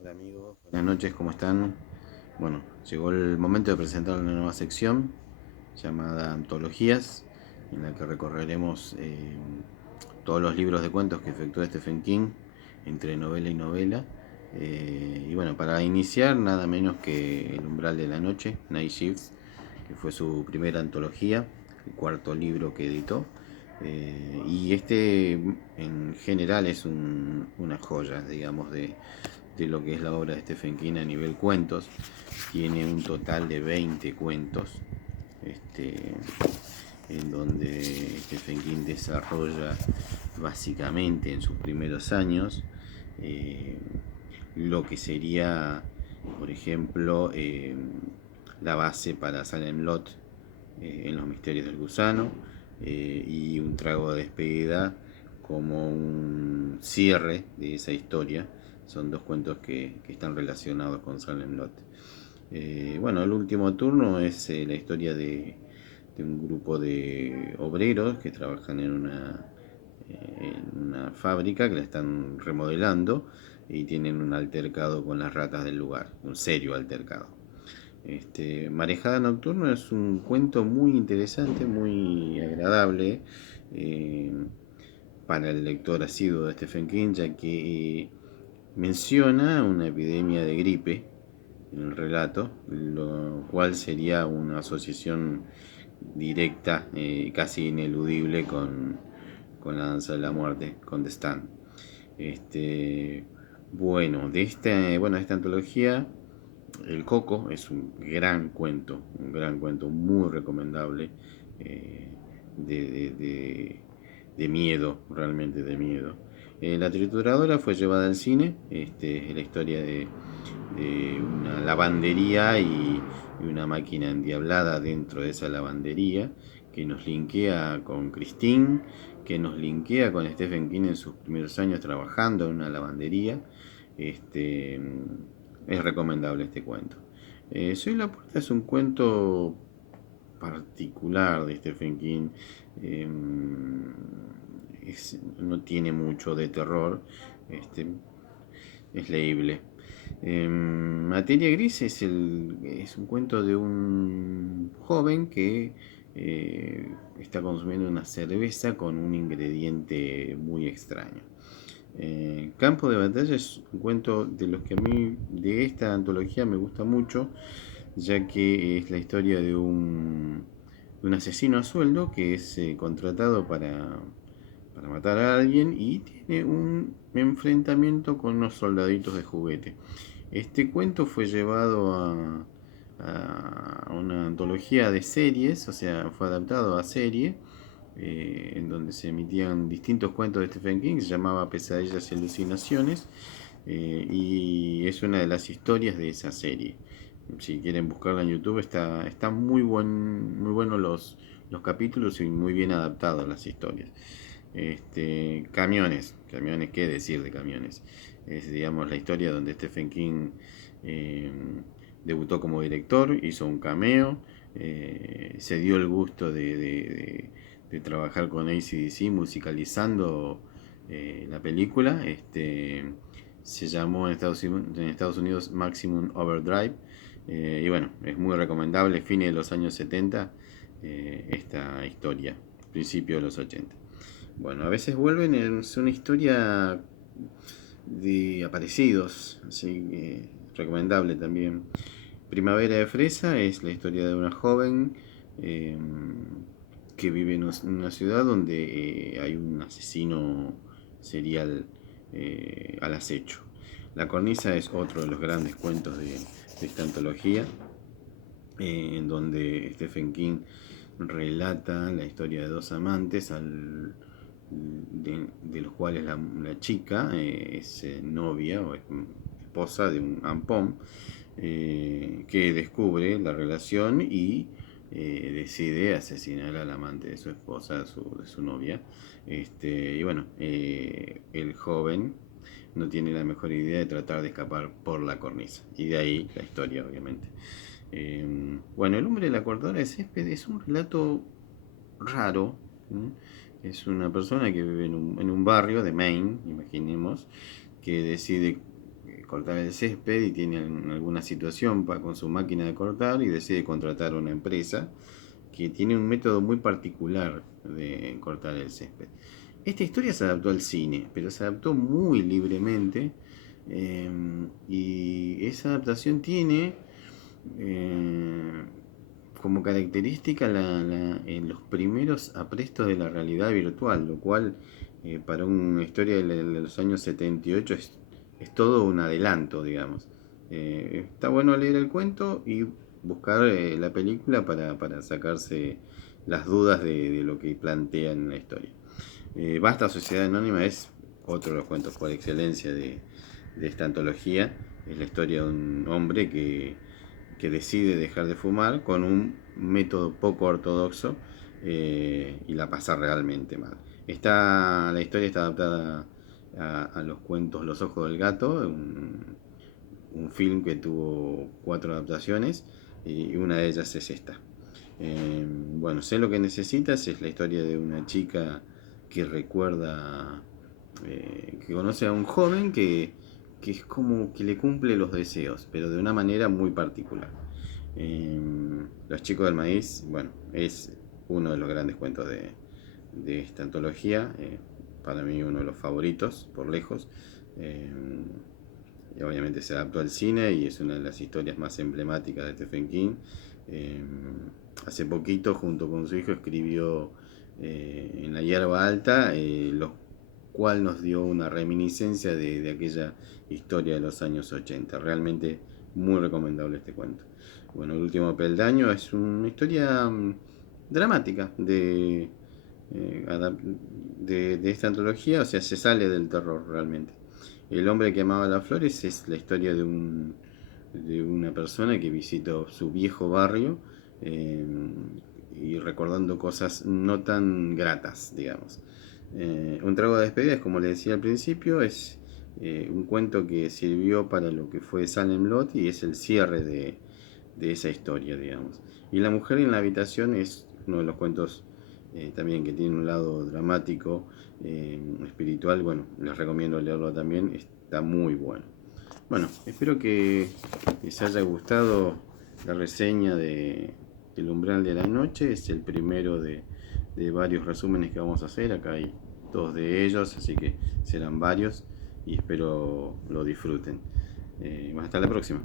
Hola amigos, buenas noches, ¿cómo están? Bueno, llegó el momento de presentar una nueva sección llamada Antologías, en la que recorreremos todos los libros de cuentos que efectuó Stephen King entre novela y novela. Y bueno, para iniciar, nada menos que El umbral de la noche, Night Shifts, que fue su primera antología, el cuarto libro que editó. Y este en general es una joya, digamos, de lo que es la obra de Stephen King a nivel cuentos. Tiene un total de 20 cuentos, este, en donde Stephen King desarrolla básicamente en sus primeros años eh, lo que sería, por ejemplo, la base para Salem Lot en Los Misterios del Gusano, y Un Trago de Despedida como un cierre de esa historia. Son dos cuentos que están relacionados con Salem Lot. Bueno, el último turno es la historia de un grupo de obreros que trabajan en una fábrica que la están remodelando y tienen un altercado con las ratas del lugar, un serio altercado. Marejada Nocturna es un cuento muy interesante, muy agradable eh, para el lector asiduo de Stephen King, ya que menciona una epidemia de gripe en el relato, lo cual sería una asociación directa, casi ineludible con la danza de la muerte, con The Stand. Este, bueno, de esta antología, El Coco es un gran cuento muy recomendable, eh, de, de- de- de miedo, realmente de miedo. La trituradora fue llevada al cine, es la historia de una lavandería y una máquina endiablada dentro de esa lavandería que nos linkea con Christine, que nos linkea con Stephen King en sus primeros años trabajando en una lavandería. Este, es recomendable este cuento. Soy la puerta es un cuento particular de Stephen King. Eh, no tiene mucho de terror. Este, es leíble. Materia Gris es un cuento de un joven que está consumiendo una cerveza con un ingrediente muy extraño. Campo de Batalla es un cuento de los que a mí de esta antología me gusta mucho, ya que es la historia de un asesino a sueldo que es contratado para matar a alguien y tiene un enfrentamiento con unos soldaditos de juguete. Este cuento fue llevado a una antología de series, o sea, fue adaptado a serie, en donde se emitían distintos cuentos de Stephen King, se llamaba Pesadillas y Alucinaciones, y es una de las historias de esa serie. Si quieren buscarla en YouTube, está muy buenos los capítulos y muy bien adaptados las historias. Camiones, qué decir de camiones. Es, digamos, la historia donde Stephen King eh, debutó como director, hizo un cameo, se dio el gusto de trabajar con AC/DC musicalizando la película. Se llamó en Estados Unidos Maximum Overdrive. Y bueno, es muy recomendable, fines de los años 70, esta historia, principio de los 80. Bueno, a veces vuelven, es una historia de aparecidos, así que recomendable también. Primavera de Fresa es la historia de una joven eh, que vive en una ciudad donde hay un asesino serial al acecho. La cornisa es otro de los grandes cuentos de esta antología, en donde Stephen King relata la historia de dos amantes de los cuales la chica es novia o es esposa de un ampón, que descubre la relación y decide asesinar al amante de su esposa, de su novia. Y bueno, el joven no tiene la mejor idea de tratar de escapar por la cornisa. Y de ahí la historia, obviamente. Bueno, El hombre de la cortadora de césped es un relato raro. Es una persona que vive en un barrio de Maine, imaginemos, que decide cortar el césped y tiene alguna situación con su máquina de cortar y decide contratar a una empresa que tiene un método muy particular de cortar el césped. Esta historia se adaptó al cine, pero se adaptó muy libremente, y esa adaptación tiene eh, como característica en los primeros aprestos de la realidad virtual, lo cual para una historia de los años 78 es todo un adelanto, digamos. Está bueno leer el cuento y buscar la película para sacarse las dudas de lo que plantea en la historia. Basta Sociedad Anónima es otro de los cuentos por excelencia de esta antología. Es la historia de un hombre que decide dejar de fumar con un método poco ortodoxo, y la pasa realmente mal. La historia está adaptada a los cuentos Los Ojos del Gato, un film que tuvo 4 adaptaciones y una de ellas es esta. Bueno, sé lo que necesitas, es la historia de una chica que recuerda, que conoce a un joven que es como que le cumple los deseos, pero de una manera muy particular. Los chicos del maíz, bueno, es uno de los grandes cuentos de esta antología, para mí uno de los favoritos, por lejos. Eh, y obviamente se adaptó al cine y es una de las historias más emblemáticas de Stephen King. Eh, Hace poquito, junto con su hijo, escribió En la hierba alta, lo cual nos dio una reminiscencia de aquella historia de los años 80. Realmente muy recomendable este cuento. Bueno, El último peldaño es una historia dramática de esta antología, o sea, se sale del terror realmente. El hombre que amaba las flores es la historia de una persona que visitó su viejo barrio, eh, y recordando cosas no tan gratas, digamos. Un trago de despedida, es como le decía al principio, es un cuento que sirvió para lo que fue Salem Lot y es el cierre de esa historia, digamos. Y La mujer en la habitación es uno de los cuentos también que tiene un lado dramático, espiritual. Bueno, les recomiendo leerlo también, está muy bueno. Bueno, espero que les haya gustado la reseña de El umbral de la noche. Es el primero de varios resúmenes que vamos a hacer. Acá hay 2 de ellos, así que serán varios y espero lo disfruten. Hasta la próxima.